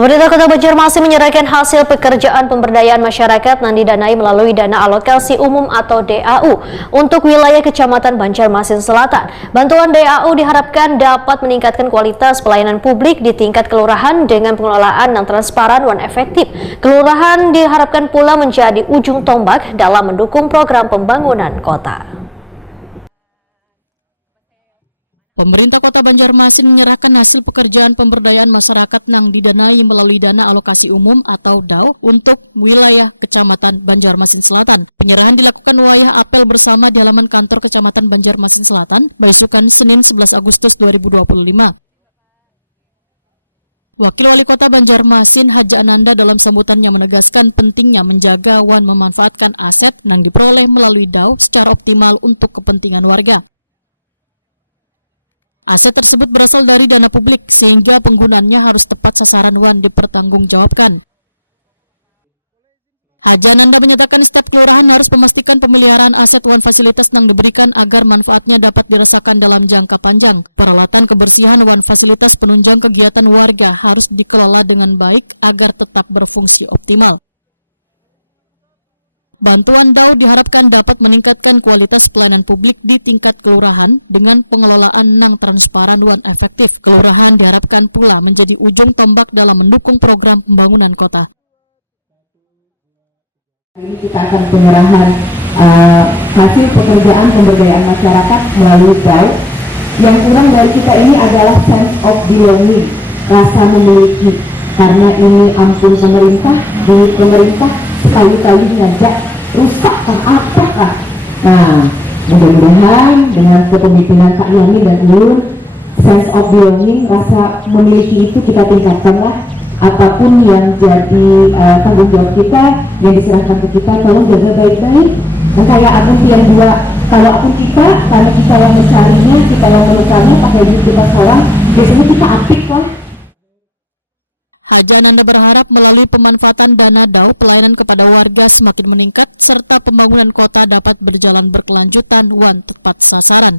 Pemerintah Kota Banjarmasin menyerahkan hasil pekerjaan pemberdayaan masyarakat yang didanai melalui Dana Alokasi Umum atau DAU untuk wilayah Kecamatan Banjarmasin Selatan. Bantuan DAU diharapkan dapat meningkatkan kualitas pelayanan publik di tingkat kelurahan dengan pengelolaan yang transparan dan efektif. Kelurahan diharapkan pula menjadi ujung tombak dalam mendukung program pembangunan kota. Pemerintah Kota Banjarmasin menyerahkan hasil pekerjaan pemberdayaan masyarakat yang didanai melalui Dana Alokasi Umum atau DAU untuk wilayah Kecamatan Banjarmasin Selatan. Penyerahan dilakukan wayah apel bersama di halaman kantor Kecamatan Banjarmasin Selatan, Baisukan, Senin 11 Agustus 2025. Wakil Wali Kota Banjarmasin Haja Ananda dalam sambutannya menegaskan pentingnya menjaga dan memanfaatkan aset yang diperoleh melalui DAU secara optimal untuk kepentingan warga. Aset tersebut berasal dari dana publik sehingga penggunaannya harus tepat sasaran dan dipertanggungjawabkan. Haja Ananda menyatakan setiap kelurahan harus memastikan pemeliharaan aset dan fasilitas yang diberikan agar manfaatnya dapat dirasakan dalam jangka panjang. Peralatan kebersihan dan fasilitas penunjang kegiatan warga harus dikelola dengan baik agar tetap berfungsi optimal. Bantuan DAU diharapkan dapat meningkatkan kualitas pelayanan publik di tingkat kelurahan dengan pengelolaan yang transparan dan efektif. Kelurahan diharapkan pula menjadi ujung tombak dalam mendukung program pembangunan kota. Ini kita akan penyerahan hasil pekerjaan pemberdayaan masyarakat melalui DAU. Yang kurang dari kita ini adalah sense of belonging, rasa memiliki. Karena ini ampun pemerintah, duit pemerintah, sekali-kali ngajak rusakkah apakah. Nah, mudah-mudahan dengan kepemimpinan Kak Yani dan Ulun, sense of belonging, rasa memiliki itu kita tingkatkanlah. Apapun yang jadi tanggung jawab kita, yang diserahkan ke kita, tolong jaga baik-baik. Dan kayak apun yang dua, kalau apun kita, karena kita yang mencarinya, kita yang menukarnya pakai duit kita seorang, biasanya kita apik lah. Haja Ananda berharap melalui pemanfaatan dana DAU, pelayanan kepada warga semakin meningkat serta pembangunan kota dapat berjalan berkelanjutan dan tepat sasaran.